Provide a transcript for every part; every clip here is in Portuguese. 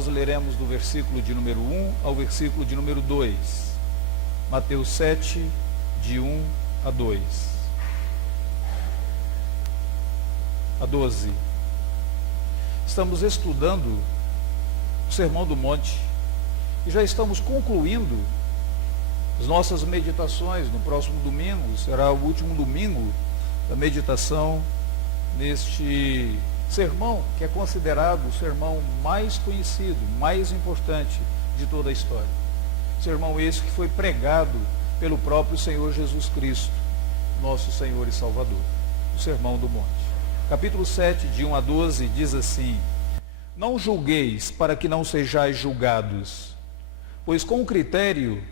nós leremos do versículo de número 1 ao versículo de número 2. Mateus 7, de 1 a 2. A 12. Estamos estudando o Sermão do Monte e já estamos concluindo as nossas meditações. No próximo domingo será o último domingo da meditação neste sermão, que é considerado o sermão mais conhecido, mais importante de toda a história. Sermão esse que foi pregado pelo próprio Senhor Jesus Cristo, nosso Senhor e Salvador. O Sermão do Monte. Capítulo 7, de 1 a 12, diz assim: Não julgueis para que não sejais julgados, pois com o critério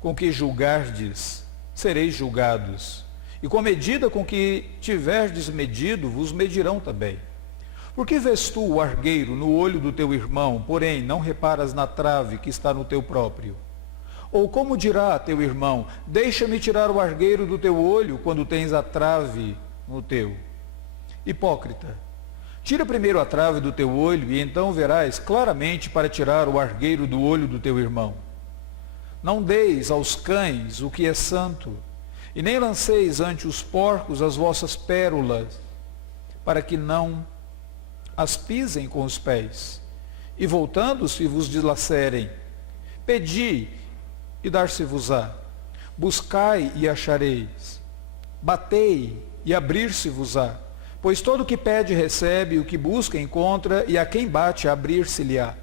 com que julgardes, sereis julgados, e com a medida com que tiverdes medido, vos medirão também. Por que vês tu o argueiro no olho do teu irmão, porém não reparas na trave que está no teu próprio? Ou como dirá teu irmão, deixa-me tirar o argueiro do teu olho, quando tens a trave no teu? Hipócrita, tira primeiro a trave do teu olho, e então verás claramente para tirar o argueiro do olho do teu irmão. Não deis aos cães o que é santo, e nem lanceis ante os porcos as vossas pérolas, para que não as pisem com os pés, e voltando-se vos dilacerem. Pedi, e dar-se-vos-á. Buscai, e achareis. Batei, e abrir-se-vos-á. Pois todo o que pede recebe, o que busca encontra, e a quem bate abrir-se-lhe-á.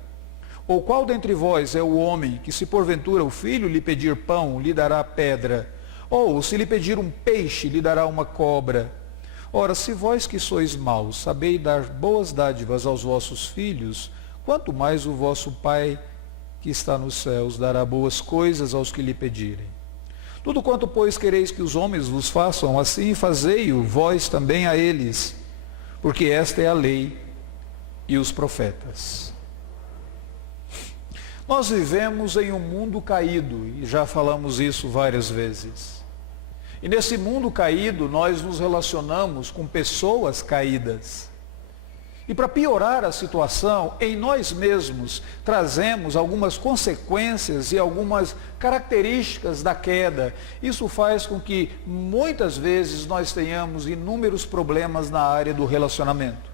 Ou qual dentre vós é o homem que, se porventura o filho lhe pedir pão, lhe dará pedra? Ou, se lhe pedir um peixe, lhe dará uma cobra? Ora, se vós que sois maus, sabeis dar boas dádivas aos vossos filhos, quanto mais o vosso Pai, que está nos céus, dará boas coisas aos que lhe pedirem. Tudo quanto, pois, quereis que os homens vos façam, assim fazei-o vós também a eles, porque esta é a lei e os profetas. Nós vivemos em um mundo caído, e já falamos isso várias vezes. E nesse mundo caído, nós nos relacionamos com pessoas caídas. E para piorar a situação, em nós mesmos trazemos algumas consequências e algumas características da queda. Isso faz com que muitas vezes nós tenhamos inúmeros problemas na área do relacionamento.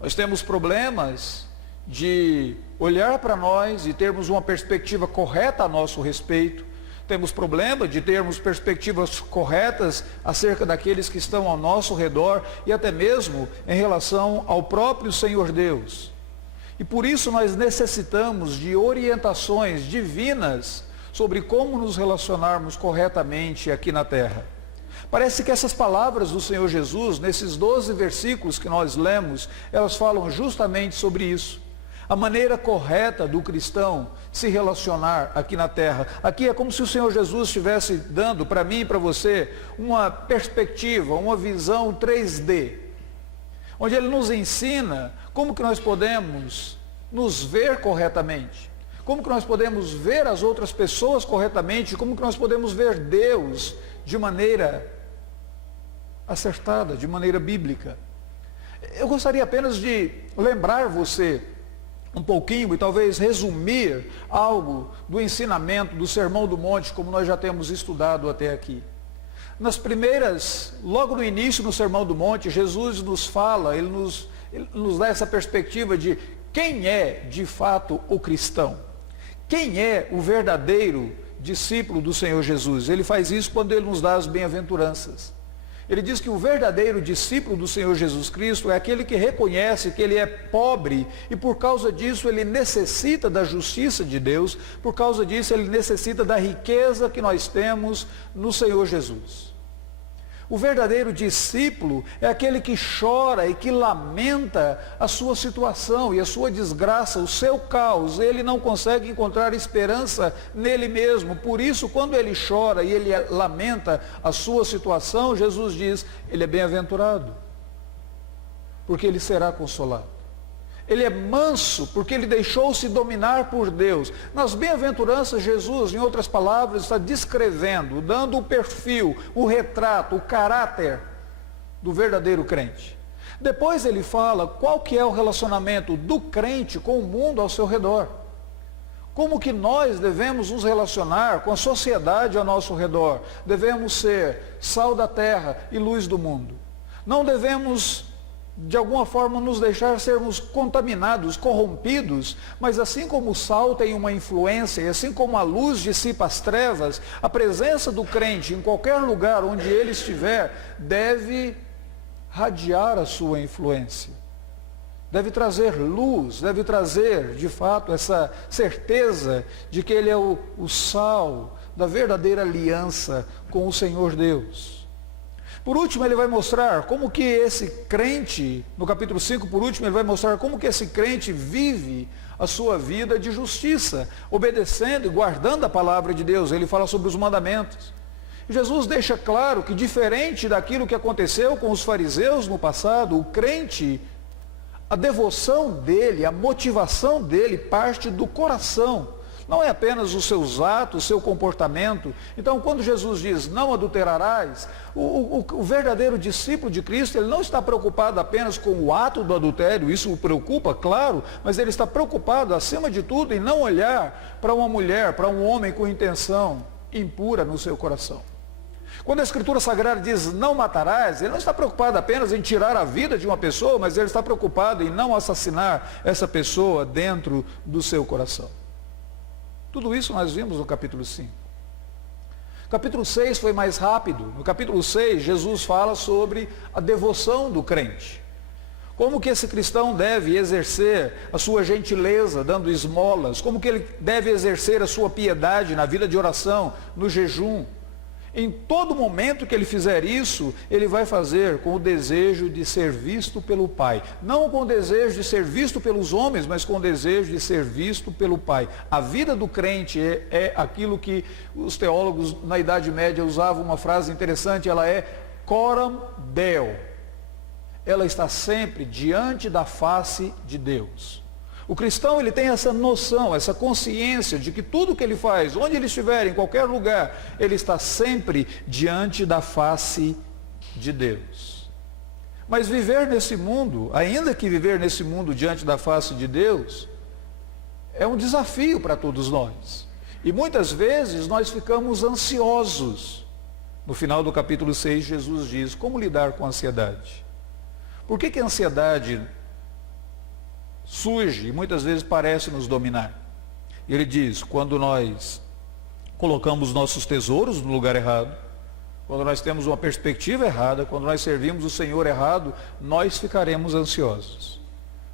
Nós temos problemas de olhar para nós e termos uma perspectiva correta a nosso respeito. Temos problema de termos perspectivas corretas acerca daqueles que estão ao nosso redor e até mesmo em relação ao próprio Senhor Deus. E por isso nós necessitamos de orientações divinas sobre como nos relacionarmos corretamente aqui na terra. Parece que essas palavras do Senhor Jesus, nesses 12 versículos que nós lemos, elas falam justamente sobre isso. A maneira correta do cristão se relacionar aqui na terra. Aqui é como se o Senhor Jesus estivesse dando para mim e para você uma perspectiva, uma visão 3D, onde Ele nos ensina como que nós podemos nos ver corretamente, como que nós podemos ver as outras pessoas corretamente, como que nós podemos ver Deus de maneira acertada, de maneira bíblica. Eu gostaria apenas de lembrar você um pouquinho e talvez resumir algo do ensinamento do Sermão do Monte, como nós já temos estudado até aqui. Logo no início no Sermão do Monte, Jesus nos fala, ele nos dá essa perspectiva de quem é de fato o cristão, quem é o verdadeiro discípulo do Senhor Jesus. Ele faz isso quando ele nos dá as bem-aventuranças. Ele diz que o verdadeiro discípulo do Senhor Jesus Cristo é aquele que reconhece que ele é pobre e por causa disso ele necessita da justiça de Deus, por causa disso ele necessita da riqueza que nós temos no Senhor Jesus. O verdadeiro discípulo é aquele que chora e que lamenta a sua situação e a sua desgraça, o seu caos. Ele não consegue encontrar esperança nele mesmo. Por isso, quando ele chora e ele lamenta a sua situação, Jesus diz, ele é bem-aventurado, porque ele será consolado. Ele é manso, porque ele deixou-se dominar por Deus. Nas bem-aventuranças, Jesus, em outras palavras, está descrevendo, dando o perfil, o retrato, o caráter do verdadeiro crente. Depois ele fala qual que é o relacionamento do crente com o mundo ao seu redor. Como que nós devemos nos relacionar com a sociedade ao nosso redor? Devemos ser sal da terra e luz do mundo. Não devemos, de alguma forma, nos deixar sermos contaminados, corrompidos, mas assim como o sal tem uma influência, e assim como a luz dissipa as trevas, a presença do crente em qualquer lugar onde ele estiver, deve radiar a sua influência. Deve trazer luz, deve trazer, de fato, essa certeza de que ele é o sal da verdadeira aliança com o Senhor Deus. Por último, ele vai mostrar como que esse crente, no capítulo 5, por último, ele vai mostrar como que esse crente vive a sua vida de justiça, obedecendo e guardando a palavra de Deus. Ele fala sobre os mandamentos. Jesus deixa claro que, diferente daquilo que aconteceu com os fariseus no passado, o crente, a devoção dele, a motivação dele parte do coração. Não é apenas os seus atos, o seu comportamento. Então, quando Jesus diz, não adulterarás, o verdadeiro discípulo de Cristo, ele não está preocupado apenas com o ato do adultério, isso o preocupa, claro, mas ele está preocupado, acima de tudo, em não olhar para uma mulher, para um homem com intenção impura no seu coração. Quando a Escritura Sagrada diz não matarás, ele não está preocupado apenas em tirar a vida de uma pessoa, mas ele está preocupado em não assassinar essa pessoa dentro do seu coração. Tudo isso nós vimos no capítulo 5. Capítulo 6 foi mais rápido. No capítulo 6, Jesus fala sobre a devoção do crente. Como que esse cristão deve exercer a sua gentileza, dando esmolas, como que ele deve exercer a sua piedade na vida de oração, no jejum. Em todo momento que ele fizer isso, ele vai fazer com o desejo de ser visto pelo Pai. Não com o desejo de ser visto pelos homens, mas com o desejo de ser visto pelo Pai. A vida do crente é aquilo que os teólogos na Idade Média usavam uma frase interessante, ela é coram Deo. Ela está sempre diante da face de Deus. O cristão, ele tem essa noção, essa consciência de que tudo que ele faz, onde ele estiver, em qualquer lugar, ele está sempre diante da face de Deus. Mas viver nesse mundo, ainda que viver nesse mundo diante da face de Deus, é um desafio para todos nós. E muitas vezes nós ficamos ansiosos. No final do capítulo 6, Jesus diz, como lidar com a ansiedade? Por que a ansiedade surge e muitas vezes parece nos dominar? Ele diz, quando nós colocamos nossos tesouros no lugar errado, quando nós temos uma perspectiva errada, quando nós servimos o Senhor errado, nós ficaremos ansiosos.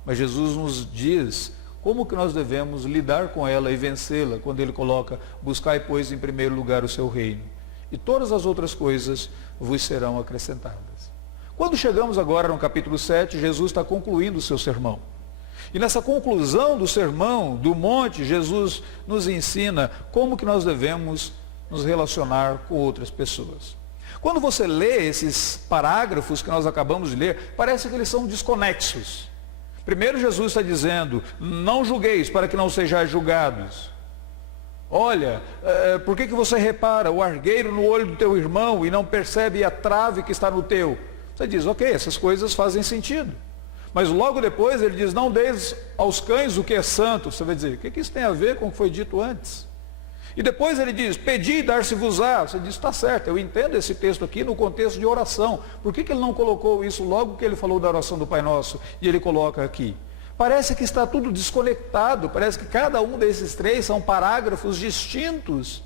Mas Jesus nos diz como que nós devemos lidar com ela e vencê-la, quando ele coloca, buscai, pois, em primeiro lugar o seu reino, e todas as outras coisas vos serão acrescentadas. Quando chegamos agora no capítulo 7, Jesus está concluindo o seu sermão. E nessa conclusão do sermão, do monte, Jesus nos ensina como que nós devemos nos relacionar com outras pessoas. Quando você lê esses parágrafos que nós acabamos de ler, parece que eles são desconexos. Primeiro Jesus está dizendo, não julgueis para que não sejais julgados. Olha, por que você repara o argueiro no olho do teu irmão e não percebe a trave que está no teu? Você diz, ok, essas coisas fazem sentido. Mas logo depois ele diz, não deis aos cães o que é santo. Você vai dizer, o que isso tem a ver com o que foi dito antes? E depois ele diz, pedi e dar-se-vos-á. Você diz, está certo, eu entendo esse texto aqui no contexto de oração. Por que ele não colocou isso logo que ele falou da oração do Pai Nosso? E ele coloca aqui. Parece que está tudo desconectado, parece que cada um desses três são parágrafos distintos.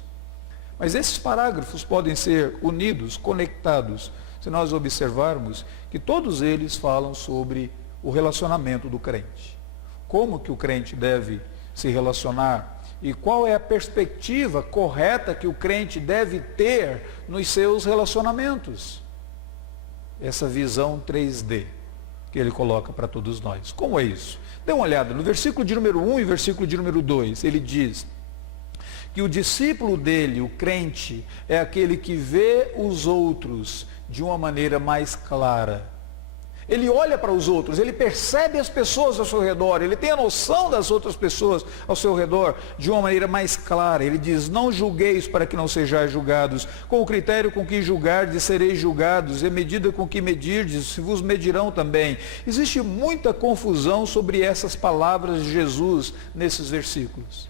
Mas esses parágrafos podem ser unidos, conectados, se nós observarmos que todos eles falam sobre o relacionamento do crente. Como que o crente deve se relacionar e qual é a perspectiva correta que o crente deve ter nos seus relacionamentos. Essa visão 3D que ele coloca para todos nós. Como é isso? Dê uma olhada no versículo de número 1 e versículo de número 2. Ele diz que o discípulo dele, o crente, é aquele que vê os outros de uma maneira mais clara. Ele olha para os outros, ele percebe as pessoas ao seu redor, ele tem a noção das outras pessoas ao seu redor de uma maneira mais clara. Ele diz: não julgueis para que não sejais julgados. Com o critério com que julgardes, sereis julgados, e a medida com que medirdes, se vos medirão também. Existe muita confusão sobre essas palavras de Jesus nesses versículos.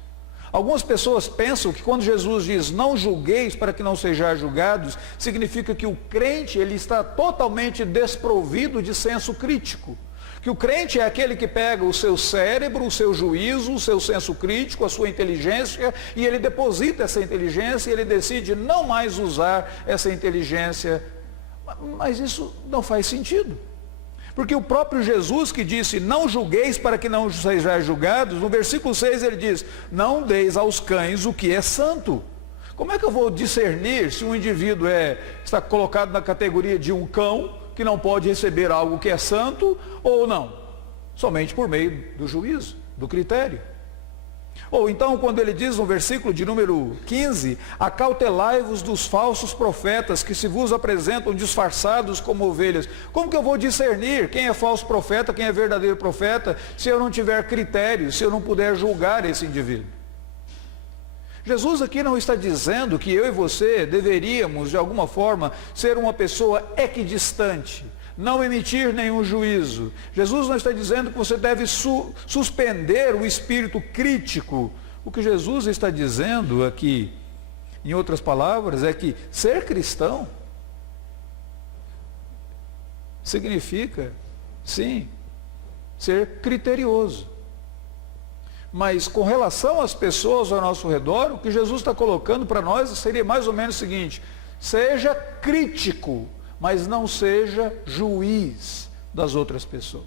Algumas pessoas pensam que quando Jesus diz não julgueis para que não sejais julgados, significa que o crente ele está totalmente desprovido de senso crítico. Que o crente é aquele que pega o seu cérebro, o seu juízo, o seu senso crítico, a sua inteligência, e ele deposita essa inteligência e ele decide não mais usar essa inteligência. Mas isso não faz sentido. Porque o próprio Jesus que disse, não julgueis para que não sejais julgados, no versículo 6 ele diz, não deis aos cães o que é santo. Como é que eu vou discernir se um indivíduo está colocado na categoria de um cão, que não pode receber algo que é santo, ou não? Somente por meio do juízo, do critério. Ou então, quando ele diz no versículo de número 15, acautelai-vos dos falsos profetas que se vos apresentam disfarçados como ovelhas. Como que eu vou discernir quem é falso profeta, quem é verdadeiro profeta, se eu não tiver critério, se eu não puder julgar esse indivíduo? Jesus aqui não está dizendo que eu e você deveríamos, de alguma forma, ser uma pessoa equidistante, não emitir nenhum juízo. Jesus não está dizendo que você deve suspender o espírito crítico. O que Jesus está dizendo aqui, em outras palavras, é que ser cristão significa, sim, ser criterioso. Mas com relação às pessoas ao nosso redor, o que Jesus está colocando para nós seria mais ou menos o seguinte: seja crítico, mas não seja juiz das outras pessoas.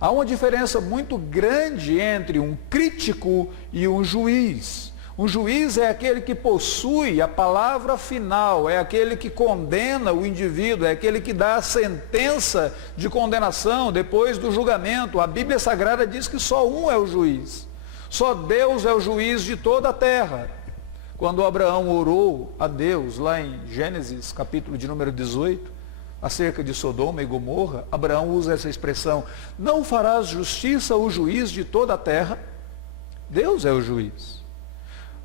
Há uma diferença muito grande entre um crítico e um juiz. Um juiz é aquele que possui a palavra final, é aquele que condena o indivíduo, é aquele que dá a sentença de condenação depois do julgamento. A Bíblia Sagrada diz que só um é o juiz. Só Deus é o juiz de toda a terra. Quando Abraão orou a Deus, lá em Gênesis, capítulo de número 18, acerca de Sodoma e Gomorra, Abraão usa essa expressão, não farás justiça o juiz de toda a terra? Deus é o juiz.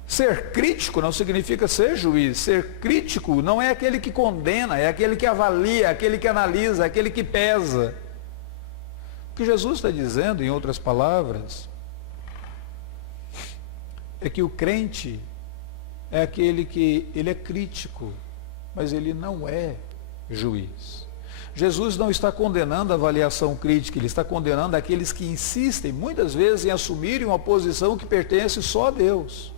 Ser crítico não significa ser juiz. Ser crítico não é aquele que condena, é aquele que avalia, é aquele que analisa, é aquele que pesa. O que Jesus está dizendo, em outras palavras, é que o crente é aquele que ele é crítico, mas ele não é juiz. Jesus não está condenando a avaliação crítica, ele está condenando aqueles que insistem, muitas vezes, em assumirem uma posição que pertence só a Deus.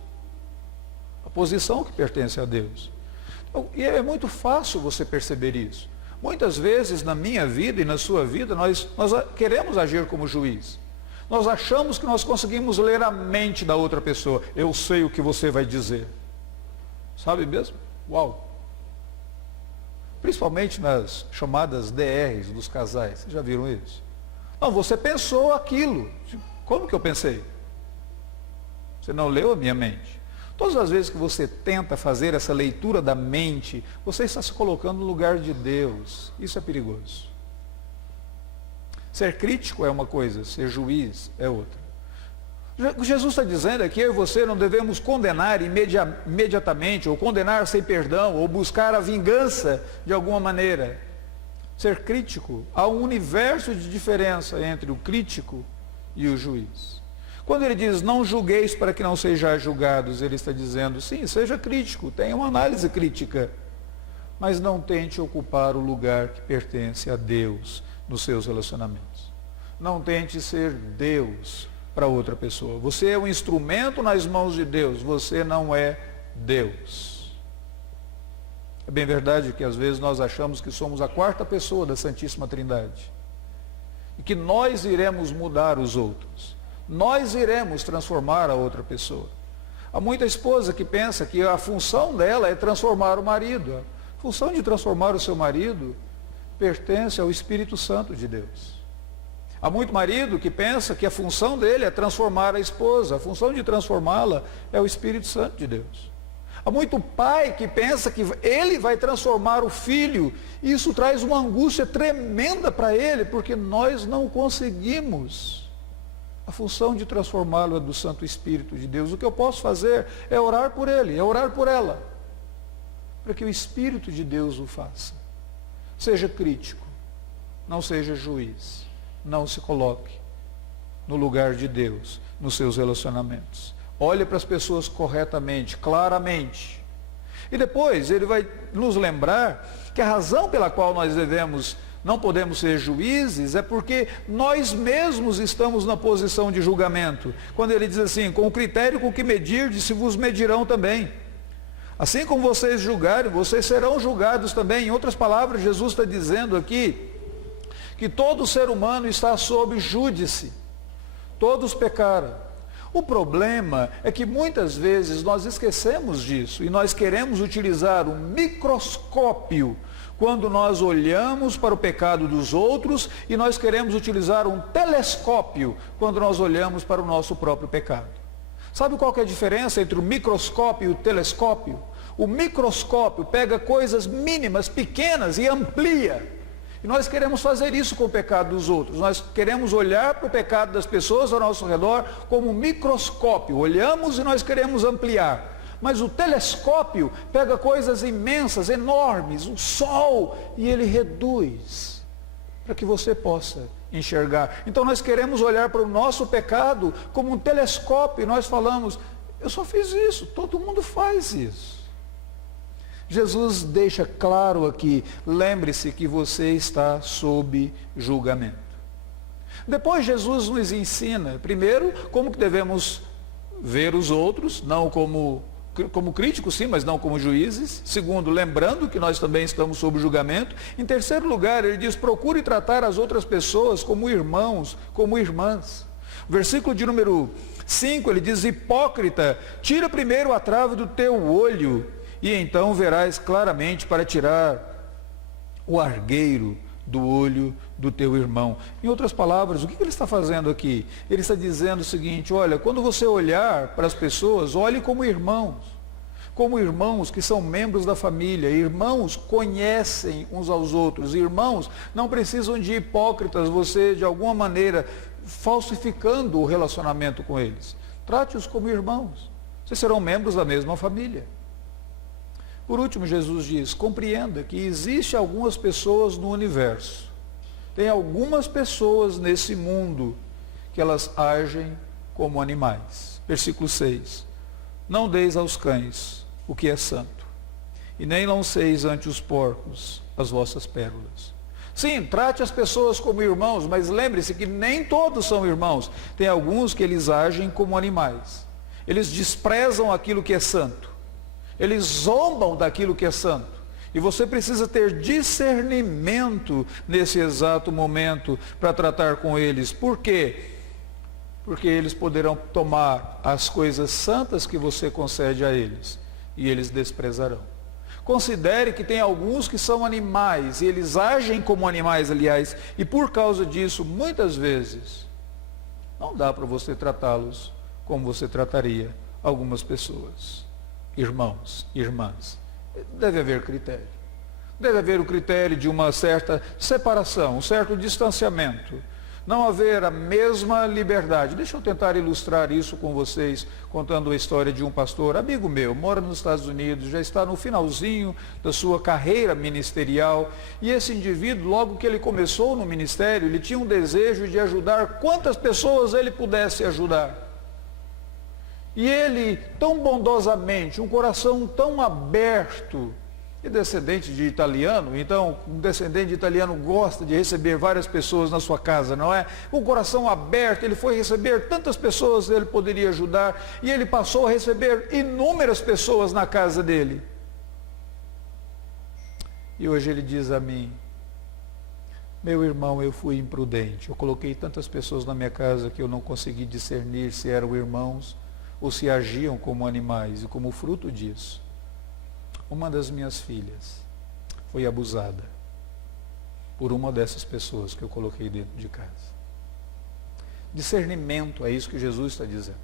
A posição que pertence a Deus. Então, e é muito fácil você perceber isso. Muitas vezes, na minha vida e na sua vida, nós queremos agir como juiz. Nós achamos que nós conseguimos ler a mente da outra pessoa. Eu sei o que você vai dizer. Sabe mesmo? Uau! Principalmente nas chamadas DRs dos casais. Vocês já viram isso? Não, você pensou aquilo. Como que eu pensei? Você não leu a minha mente. Todas as vezes que você tenta fazer essa leitura da mente, você está se colocando no lugar de Deus. Isso é perigoso. Ser crítico é uma coisa, ser juiz é outra. O que Jesus está dizendo é que eu e você não devemos condenar imediatamente, ou condenar sem perdão, ou buscar a vingança de alguma maneira. Ser crítico, há um universo de diferença entre o crítico e o juiz. Quando ele diz, não julgueis para que não sejais julgados, ele está dizendo, sim, seja crítico, tenha uma análise crítica, mas não tente ocupar o lugar que pertence a Deus nos seus relacionamentos. Não tente ser Deus para outra pessoa. Você é um instrumento nas mãos de Deus, você não é Deus. É bem verdade que às vezes nós achamos que somos a quarta pessoa da Santíssima Trindade e que nós iremos mudar os outros. Nós iremos transformar a outra pessoa. Há muita esposa que pensa que a função dela é transformar o marido. A função de transformar o seu marido pertence ao Espírito Santo de Deus. Há muito marido que pensa que a função dele é transformar a esposa. A função de transformá-la é o Espírito Santo de Deus. Há muito pai que pensa que ele vai transformar o filho, e isso traz uma angústia tremenda para ele, porque nós não conseguimos. A função de transformá-lo é do Santo Espírito de Deus. O que eu posso fazer é orar por ele, é orar por ela, para que o Espírito de Deus o faça. Seja crítico, não seja juiz, não se coloque no lugar de Deus nos seus relacionamentos. Olhe para as pessoas corretamente, claramente. E depois ele vai nos lembrar que a razão pela qual nós não podemos ser juízes é porque nós mesmos estamos na posição de julgamento. Quando ele diz assim, com o critério com que medirdes, se vos medirão também. Assim como vocês julgarem, vocês serão julgados também. Em outras palavras, Jesus está dizendo aqui que todo ser humano está sob júdice. Todos pecaram. O problema é que muitas vezes nós esquecemos disso e nós queremos utilizar um microscópio quando nós olhamos para o pecado dos outros, e nós queremos utilizar um telescópio quando nós olhamos para o nosso próprio pecado. Sabe qual que é a diferença entre o microscópio e o telescópio? O microscópio pega coisas mínimas, pequenas, e amplia. E nós queremos fazer isso com o pecado dos outros. Nós queremos olhar para o pecado das pessoas ao nosso redor como um microscópio. Olhamos e nós queremos ampliar. Mas o telescópio pega coisas imensas, enormes, o sol, e ele reduz para que você possa enxergar. Então nós queremos olhar para o nosso pecado como um telescópio, e nós falamos, eu só fiz isso, todo mundo faz isso. Jesus deixa claro aqui, lembre-se que você está sob julgamento. Depois Jesus nos ensina, primeiro, como que devemos ver os outros, não como críticos, sim, mas não como juízes. Segundo, lembrando que nós também estamos sob julgamento. Em terceiro lugar, ele diz, procure tratar as outras pessoas como irmãos, como irmãs. Versículo de número 5, ele diz, hipócrita, tira primeiro a trave do teu olho, e então verás claramente para tirar o argueiro do olho do teu irmão. Em outras palavras, o que ele está fazendo aqui? Ele está dizendo o seguinte, olha, quando você olhar para as pessoas, olhe como irmãos que são membros da família. Irmãos conhecem uns aos outros. Irmãos não precisam de hipócritas, você de alguma maneira falsificando o relacionamento com eles. Trate-os como irmãos. Vocês serão membros da mesma família. Por último, Jesus diz, compreenda que existe algumas pessoas no universo. Tem algumas pessoas nesse mundo que elas agem como animais. Versículo 6. Não deis aos cães o que é santo, e nem lanceis ante os porcos as vossas pérolas. Sim, trate as pessoas como irmãos, mas lembre-se que nem todos são irmãos. Tem alguns que eles agem como animais. Eles desprezam aquilo que é santo. Eles zombam daquilo que é santo. E você precisa ter discernimento nesse exato momento para tratar com eles. Por quê? Porque eles poderão tomar as coisas santas que você concede a eles, e eles desprezarão. Considere que tem alguns que são animais, e eles agem como animais, aliás, e por causa disso, muitas vezes, não dá para você tratá-los como você trataria algumas pessoas. Irmãos, irmãs, deve haver critério. Deve haver o critério de uma certa separação, um certo distanciamento. Não haver a mesma liberdade. Deixa eu tentar ilustrar isso com vocês, contando a história de um pastor, amigo meu, mora nos Estados Unidos, já está no finalzinho da sua carreira ministerial, e esse indivíduo, logo que ele começou no ministério, ele tinha um desejo de ajudar quantas pessoas ele pudesse ajudar. E ele, tão bondosamente, um coração tão aberto, e descendente de italiano, então um descendente de italiano gosta de receber várias pessoas na sua casa, não é? Um coração aberto, ele foi receber tantas pessoas que ele poderia ajudar, e ele passou a receber inúmeras pessoas na casa dele. E hoje ele diz a mim, meu irmão, eu fui imprudente, eu coloquei tantas pessoas na minha casa que eu não consegui discernir se eram irmãos ou se agiam como animais, e como fruto disso, uma das minhas filhas foi abusada por uma dessas pessoas que eu coloquei dentro de casa. Discernimento, é isso que Jesus está dizendo.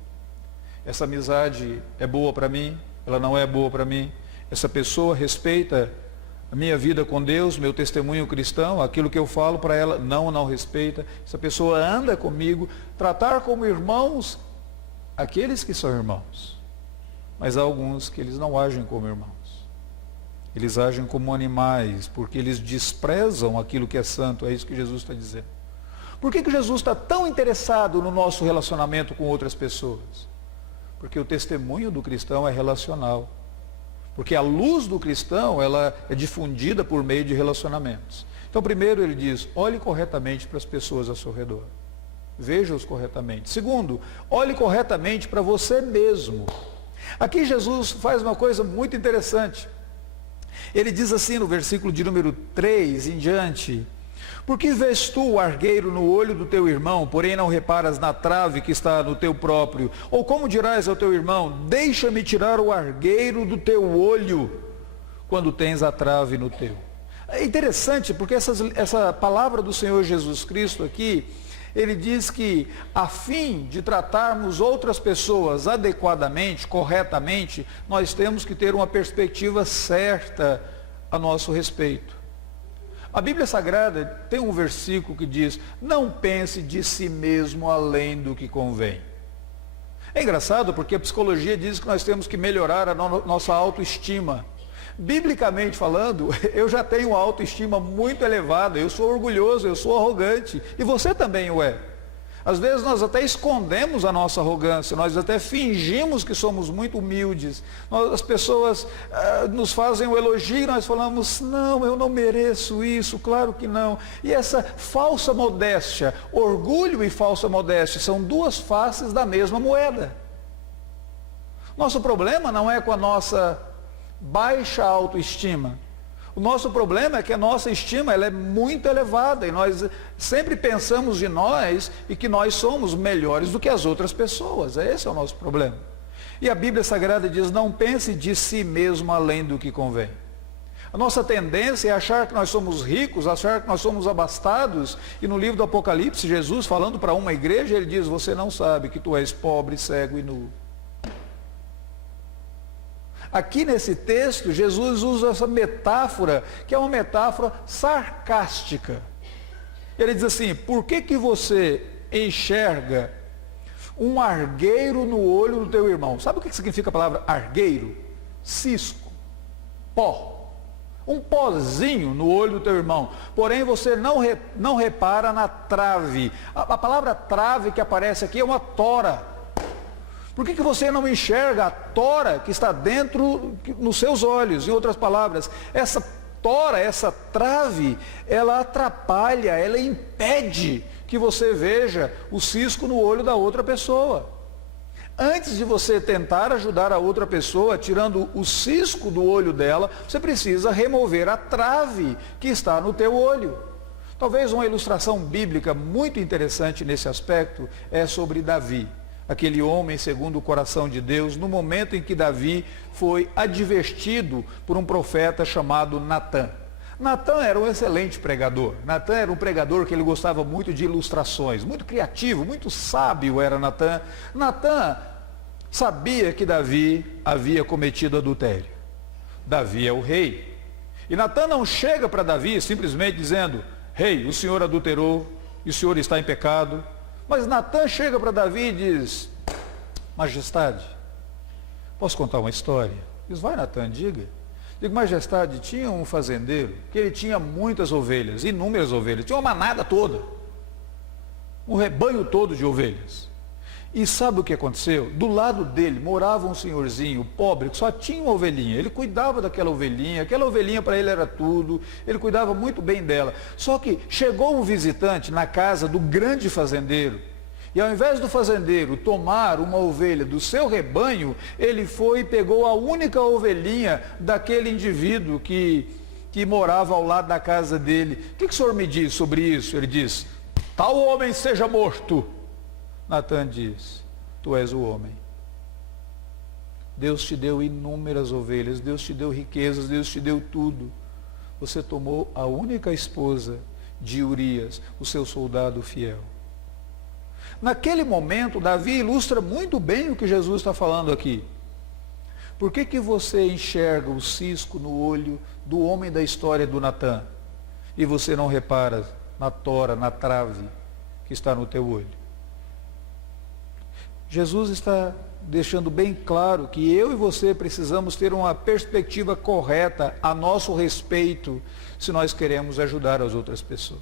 Essa amizade é boa para mim, ela não é boa para mim. Essa pessoa respeita a minha vida com Deus, meu testemunho cristão, aquilo que eu falo para ela, não respeita. Essa pessoa anda comigo, tratar como irmãos aqueles que são irmãos. Mas há alguns que eles não agem como irmãos. Eles agem como animais, porque eles desprezam aquilo que é santo. É isso que Jesus está dizendo. Por que Jesus está tão interessado no nosso relacionamento com outras pessoas? Porque o testemunho do cristão é relacional. Porque a luz do cristão, ela é difundida por meio de relacionamentos. Então, primeiro ele diz, olhe corretamente para as pessoas ao seu redor. Veja-os corretamente. Segundo, olhe corretamente para você mesmo. Aqui Jesus faz uma coisa muito interessante. Ele diz assim no versículo de número 3 em diante: por que vês tu o argueiro no olho do teu irmão, porém não reparas na trave que está no teu próprio? Ou como dirás ao teu irmão, deixa-me tirar o argueiro do teu olho, quando tens a trave no teu? É interessante, porque essa palavra do Senhor Jesus Cristo aqui, ele diz que a fim de tratarmos outras pessoas adequadamente, corretamente, nós temos que ter uma perspectiva certa a nosso respeito. A Bíblia Sagrada tem um versículo que diz, não pense de si mesmo além do que convém. É engraçado porque a psicologia diz que nós temos que melhorar a nossa autoestima. Biblicamente falando, eu já tenho uma autoestima muito elevada, eu sou orgulhoso, eu sou arrogante, e você também o é. Às vezes nós até escondemos a nossa arrogância, nós até fingimos que somos muito humildes. As pessoas nos fazem um elogio e nós falamos, não, eu não mereço isso, claro que não. E essa falsa modéstia, orgulho e falsa modéstia, são duas faces da mesma moeda. Nosso problema não é com a nossa baixa autoestima. O nosso problema é que a nossa estima ela é muito elevada e nós sempre pensamos de nós e que nós somos melhores do que as outras pessoas. Esse é o nosso problema. E a Bíblia Sagrada diz, não pense de si mesmo além do que convém. A nossa tendência é achar que nós somos ricos, achar que nós somos abastados, e no livro do Apocalipse, Jesus falando para uma igreja, ele diz, você não sabe que tu és pobre, cego e nu. Aqui nesse texto, Jesus usa essa metáfora, que é uma metáfora sarcástica. Ele diz assim, por que você enxerga um argueiro no olho do teu irmão? Sabe o que significa a palavra argueiro? Cisco, pó. Um pozinho no olho do teu irmão. Porém, você não repara na trave. A palavra trave que aparece aqui é uma tora. Por que você não enxerga a tora que está dentro nos seus olhos? Em outras palavras, essa tora, essa trave, ela atrapalha, ela impede que você veja o cisco no olho da outra pessoa. Antes de você tentar ajudar a outra pessoa, tirando o cisco do olho dela, você precisa remover a trave que está no teu olho. Talvez uma ilustração bíblica muito interessante nesse aspecto é sobre Davi. Aquele homem segundo o coração de Deus, no momento em que Davi foi advertido por um profeta chamado Natã. Natã era um excelente pregador. Natã era um pregador que ele gostava muito de ilustrações, muito criativo, muito sábio era Natã. Natã sabia que Davi havia cometido adultério. Davi é o rei. E Natã não chega para Davi simplesmente dizendo, rei, o senhor adulterou e o senhor está em pecado. Mas Natã chega para Davi e diz, majestade, posso contar uma história? Diz, vai Natã, diga. Digo, majestade, tinha um fazendeiro que ele tinha muitas ovelhas, inúmeras ovelhas, tinha uma manada toda, um rebanho todo de ovelhas. E sabe o que aconteceu? Do lado dele morava um senhorzinho pobre que só tinha uma ovelhinha. Ele cuidava daquela ovelhinha, aquela ovelhinha para ele era tudo, ele cuidava muito bem dela. Só que chegou um visitante na casa do grande fazendeiro, e ao invés do fazendeiro tomar uma ovelha do seu rebanho, ele foi e pegou a única ovelhinha daquele indivíduo que morava ao lado da casa dele. O que o senhor me diz sobre isso? Ele diz, tal homem seja morto. Natã diz, tu és o homem. Deus te deu inúmeras ovelhas, Deus te deu riquezas, Deus te deu tudo. Você tomou a única esposa de Urias, o seu soldado fiel. Naquele momento, Davi ilustra muito bem o que Jesus está falando aqui. Por que que você enxerga o cisco no olho do homem da história do Natã e você não repara na tora, na trave que está no teu olho? Jesus está deixando bem claro que eu e você precisamos ter uma perspectiva correta a nosso respeito se nós queremos ajudar as outras pessoas.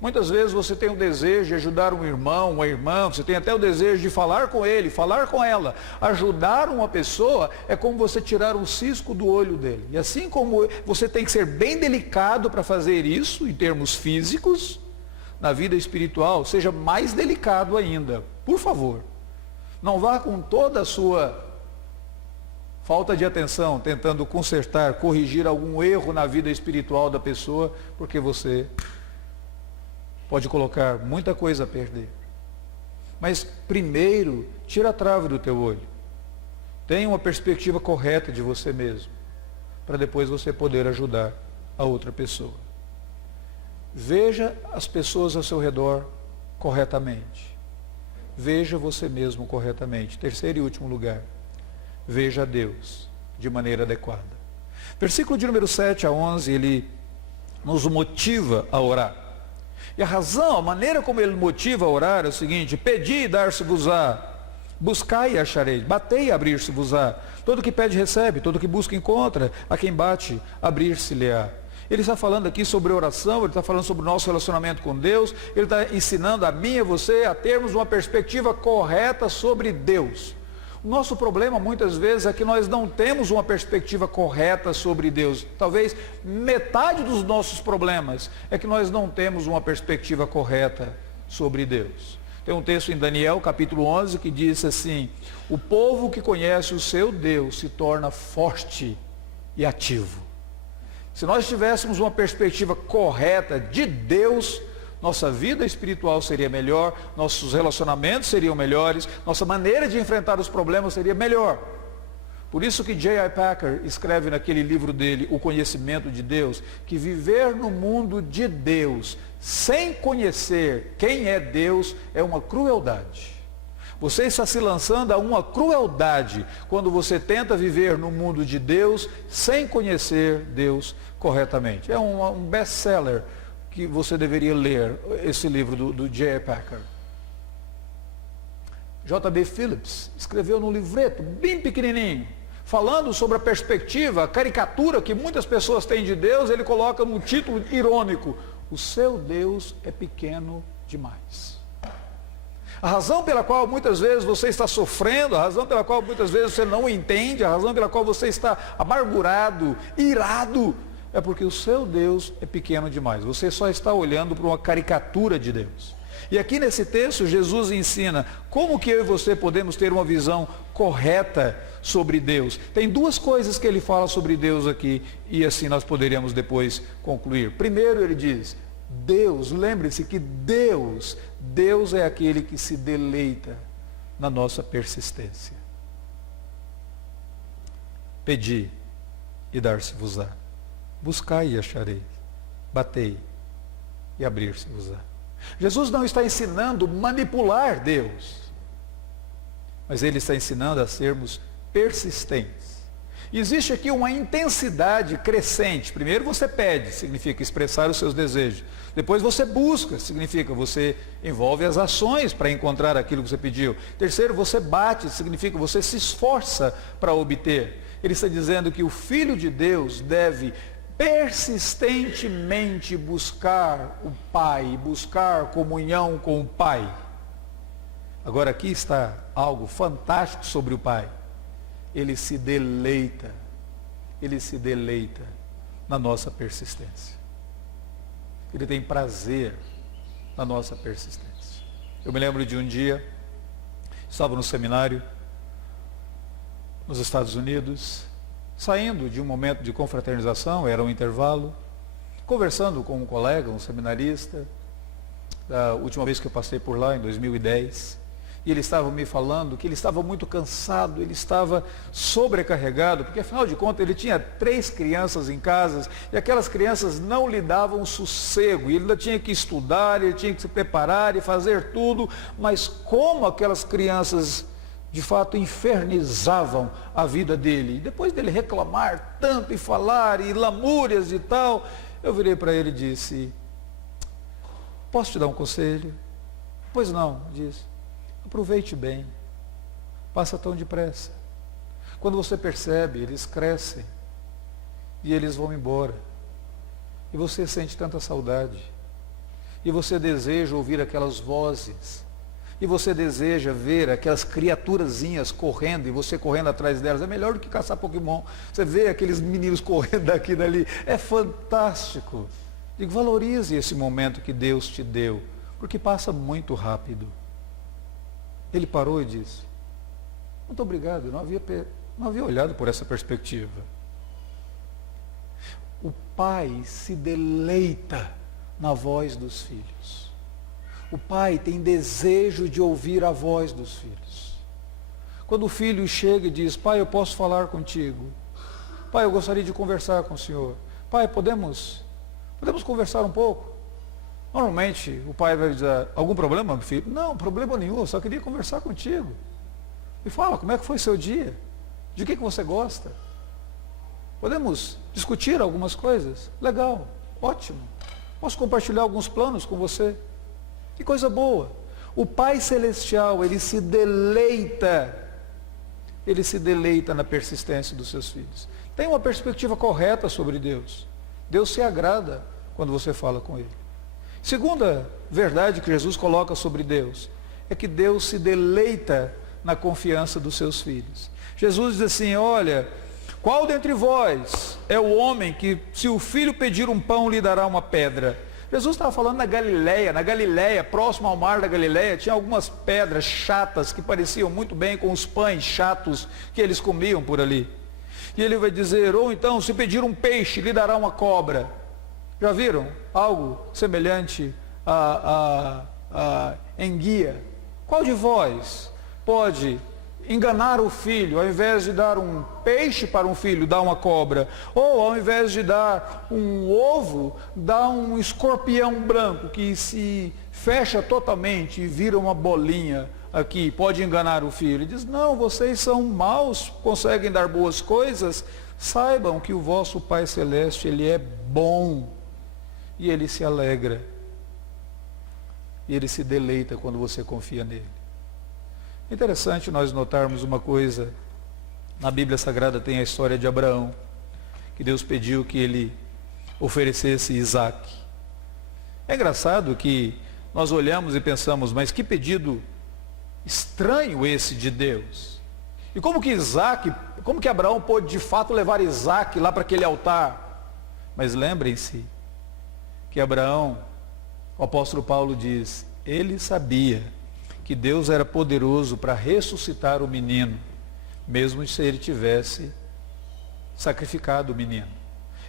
Muitas vezes você tem o desejo de ajudar um irmão, uma irmã, você tem até o desejo de falar com ele, falar com ela. Ajudar uma pessoa é como você tirar um cisco do olho dele. E assim como você tem que ser bem delicado para fazer isso, em termos físicos, na vida espiritual, seja mais delicado ainda. Por favor, não vá com toda a sua falta de atenção, tentando consertar, corrigir algum erro na vida espiritual da pessoa, porque você pode colocar muita coisa a perder. Mas primeiro, tira a trave do teu olho. Tenha uma perspectiva correta de você mesmo, para depois você poder ajudar a outra pessoa. Veja as pessoas ao seu redor corretamente. Veja você mesmo corretamente. Terceiro e último lugar, veja a Deus de maneira adequada. Versículo de número 7 a 11, ele nos motiva a orar. E a razão, a maneira como ele motiva a orar é o seguinte: pedi e dar-se-vos-á, buscai e achareis, batei e abrir-se-vos-á. Todo que pede recebe, todo que busca encontra, a quem bate abrir-se-lhe-á. Ele está falando aqui sobre oração, ele está falando sobre o nosso relacionamento com Deus, ele está ensinando a mim e a você a termos uma perspectiva correta sobre Deus. O nosso problema muitas vezes é que nós não temos uma perspectiva correta sobre Deus. Talvez metade dos nossos problemas é que nós não temos uma perspectiva correta sobre Deus. Tem um texto em Daniel, capítulo 11, que diz assim: o povo que conhece o seu Deus se torna forte e ativo. Se nós tivéssemos uma perspectiva correta de Deus, nossa vida espiritual seria melhor, nossos relacionamentos seriam melhores, nossa maneira de enfrentar os problemas seria melhor. Por isso que J.I. Packer escreve naquele livro dele, O Conhecimento de Deus, que viver no mundo de Deus, sem conhecer quem é Deus, é uma crueldade. Você está se lançando a uma crueldade quando você tenta viver no mundo de Deus sem conhecer Deus corretamente. É um best-seller que você deveria ler, esse livro do J.I. Packer. J.B. Phillips escreveu num livreto bem pequenininho, falando sobre a perspectiva, a caricatura que muitas pessoas têm de Deus. Ele coloca num título irônico: o seu Deus é pequeno demais. A razão pela qual muitas vezes você está sofrendo, a razão pela qual muitas vezes você não entende, a razão pela qual você está amargurado, irado, é porque o seu Deus é pequeno demais. Você só está olhando para uma caricatura de Deus. E aqui nesse texto, Jesus ensina como que eu e você podemos ter uma visão correta sobre Deus. Tem duas coisas que ele fala sobre Deus aqui, e assim nós poderíamos depois concluir. Primeiro ele diz: Deus, lembre-se que Deus é aquele que se deleita na nossa persistência. Pedi e dar-se-vos-á, buscai e achareis, batei e abrir-se-vos-á. Jesus não está ensinando a manipular Deus, mas ele está ensinando a sermos persistentes. E existe aqui uma intensidade crescente. Primeiro você pede, significa expressar os seus desejos. Depois você busca, significa você envolve as ações para encontrar aquilo que você pediu. Terceiro, você bate, significa você se esforça para obter. Ele está dizendo que o Filho de Deus deve persistentemente buscar o Pai, buscar comunhão com o Pai. Agora aqui está algo fantástico sobre o Pai. Ele se deleita na nossa persistência. Ele tem prazer na nossa persistência. Eu me lembro de um dia, estava no seminário, nos Estados Unidos, saindo de um momento de confraternização, era um intervalo, conversando com um colega, um seminarista, da última vez que eu passei por lá, em 2010, e ele estava me falando que ele estava muito cansado, ele estava sobrecarregado, porque afinal de contas ele tinha 3 crianças em casa, e aquelas crianças não lhe davam sossego, e ele ainda tinha que estudar, ele tinha que se preparar e fazer tudo, mas como aquelas crianças de fato infernizavam a vida dele. E depois dele reclamar tanto e falar e lamúrias e tal, eu virei para ele e disse: posso te dar um conselho? Pois não, disse. Aproveite bem. Passa tão depressa. Quando você percebe, eles crescem e eles vão embora. E você sente tanta saudade. E você deseja ouvir aquelas vozes. E você deseja ver aquelas criaturazinhas correndo e você correndo atrás delas. É melhor do que caçar Pokémon. Você vê aqueles meninos correndo daqui e dali. É fantástico. Digo, valorize esse momento que Deus te deu, porque passa muito rápido. Ele parou e disse: muito obrigado, eu não havia olhado por essa perspectiva. O pai se deleita na voz dos filhos. O pai tem desejo de ouvir a voz dos filhos. Quando o filho chega e diz: pai, eu posso falar contigo? Pai, eu gostaria de conversar com o senhor. Pai, podemos conversar um pouco? Normalmente o pai vai dizer: algum problema, meu filho? Não, problema nenhum, eu só queria conversar contigo. Me fala, como é que foi seu dia? De que você gosta? Podemos discutir algumas coisas? Legal, ótimo. Posso compartilhar alguns planos com você? Que coisa boa. O Pai Celestial, ele se deleita na persistência dos seus filhos. Tem uma perspectiva correta sobre Deus. Deus se agrada quando você fala com Ele. Segunda verdade que Jesus coloca sobre Deus é que Deus se deleita na confiança dos seus filhos. Jesus diz assim: olha, qual dentre vós é o homem que, se o filho pedir um pão, lhe dará uma pedra? Jesus estava falando na Galileia, próximo ao mar da Galileia, tinha algumas pedras chatas que pareciam muito bem com os pães chatos que eles comiam por ali. E ele vai dizer: ou então, se pedir um peixe, lhe dará uma cobra. Já viram algo semelhante a enguia? Qual de vós pode enganar o filho, ao invés de dar um peixe para um filho, dar uma cobra? Ou ao invés de dar um ovo, dá um escorpião branco que se fecha totalmente e vira uma bolinha aqui? Pode enganar o filho? Ele diz: não, vocês são maus, conseguem dar boas coisas. Saibam que o vosso Pai Celeste, Ele é bom. E Ele se alegra. E Ele se deleita quando você confia nele. Interessante nós notarmos uma coisa. Na Bíblia Sagrada tem a história de Abraão, que Deus pediu que ele oferecesse Isaac. É engraçado que nós olhamos e pensamos: mas que pedido estranho esse de Deus. E como que Abraão pôde de fato levar Isaac lá para aquele altar? Mas lembrem-se que Abraão, o apóstolo Paulo diz, ele sabia que Deus era poderoso para ressuscitar o menino, mesmo se ele tivesse sacrificado o menino.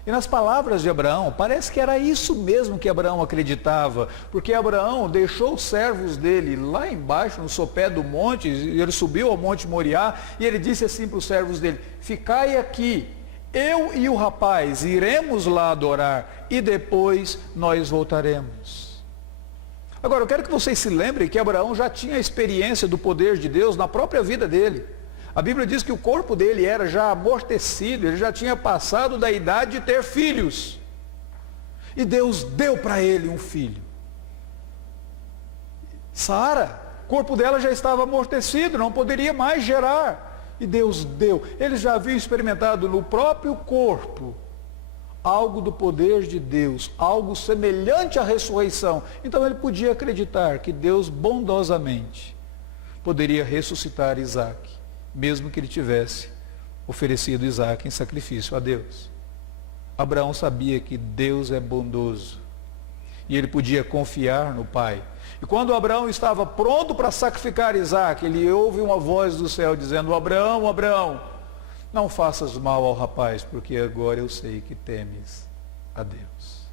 E nas palavras de Abraão, parece que era isso mesmo que Abraão acreditava, porque Abraão deixou os servos dele lá embaixo, no sopé do monte, e ele subiu ao monte Moriá, e ele disse assim para os servos dele: ficai aqui, eu e o rapaz iremos lá adorar, e depois nós voltaremos. Agora, eu quero que vocês se lembrem que Abraão já tinha a experiência do poder de Deus na própria vida dele. A Bíblia diz que o corpo dele era já amortecido, ele já tinha passado da idade de ter filhos. E Deus deu para ele um filho. Sara, o corpo dela já estava amortecido, não poderia mais gerar. E Deus deu. Ele já havia experimentado no próprio corpo algo do poder de Deus, algo semelhante à ressurreição. Então ele podia acreditar que Deus bondosamente poderia ressuscitar Isaac, mesmo que ele tivesse oferecido Isaac em sacrifício a Deus. Abraão sabia que Deus é bondoso e ele podia confiar no Pai. E quando Abraão estava pronto para sacrificar Isaac, ele ouve uma voz do céu dizendo: Abraão, Abraão, não faças mal ao rapaz, porque agora eu sei que temes a Deus.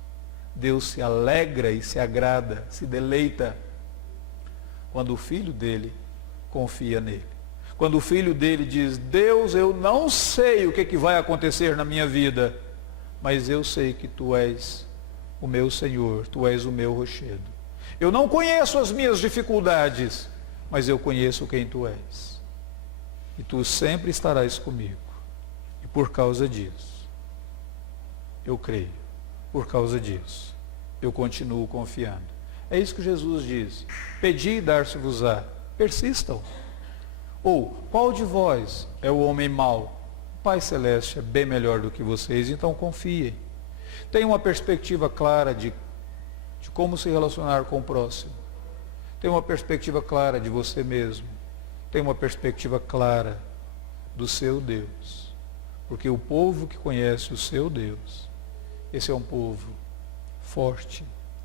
Deus se alegra e se agrada, se deleita quando o filho dele confia nele. Quando o filho dele diz: Deus, eu não sei o que vai acontecer na minha vida, mas eu sei que tu és o meu Senhor, tu és o meu rochedo. Eu não conheço as minhas dificuldades, mas eu conheço quem tu és. e tu sempre estarás comigo. E por causa disso, eu creio. Por causa disso, eu continuo confiando. É isso que Jesus diz. Pedi e dar-se-vos-á. Persistam. Ou, qual de vós é o homem mau? O Pai Celeste é bem melhor do que vocês, então confiem. Tenha uma perspectiva clara de como se relacionar com o próximo. Tenha uma perspectiva clara de você mesmo. Tenha uma perspectiva clara do seu Deus. Porque o povo que conhece o seu Deus, esse é um povo forte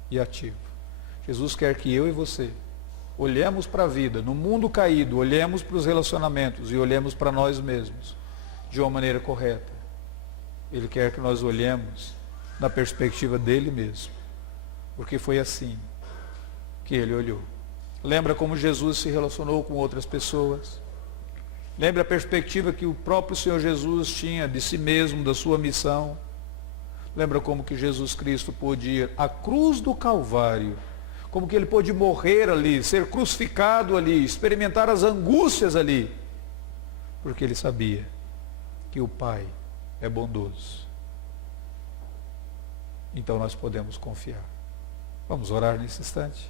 e ativo. Jesus quer que eu e você olhemos para a vida, no mundo caído, olhemos para os relacionamentos e olhemos para nós mesmos de uma maneira correta. Ele quer que nós olhemos na perspectiva dele mesmo, porque foi assim que ele olhou. Lembra como Jesus se relacionou com outras pessoas? Lembra a perspectiva que o próprio Senhor Jesus tinha de si mesmo, da sua missão? Lembra como que Jesus Cristo pôde ir à cruz do Calvário, como que ele pôde morrer ali, ser crucificado ali, experimentar as angústias ali, porque ele sabia que o Pai é bondoso. Então nós podemos confiar. Vamos orar nesse instante.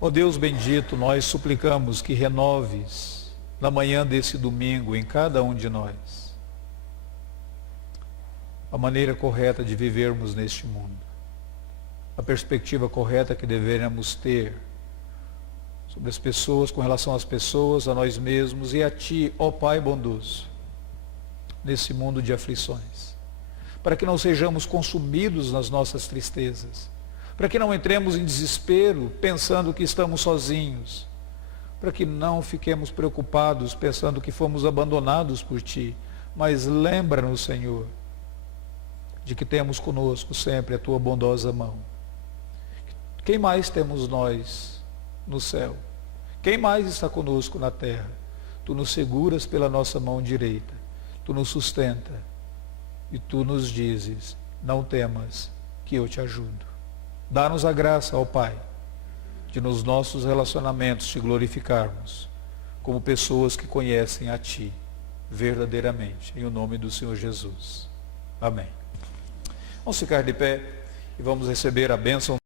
Ó Deus bendito, nós suplicamos que renoves na manhã desse domingo em cada um de nós a maneira correta de vivermos neste mundo, a perspectiva correta que deveremos ter sobre as pessoas, com relação às pessoas, a nós mesmos e a Ti, ó Pai bondoso, nesse mundo de aflições, para que não sejamos consumidos nas nossas tristezas, para que não entremos em desespero pensando que estamos sozinhos, para que não fiquemos preocupados pensando que fomos abandonados por Ti, mas lembra-nos, Senhor, de que temos conosco sempre a Tua bondosa mão. Quem mais temos nós no céu? Quem mais está conosco na terra? Tu nos seguras pela nossa mão direita, Tu nos sustenta e Tu nos dizes, não temas que eu te ajudo. Dá-nos a graça, ó Pai, de nos nossos relacionamentos te glorificarmos como pessoas que conhecem a Ti verdadeiramente, em o nome do Senhor Jesus. Amém. Vamos ficar de pé e vamos receber a bênção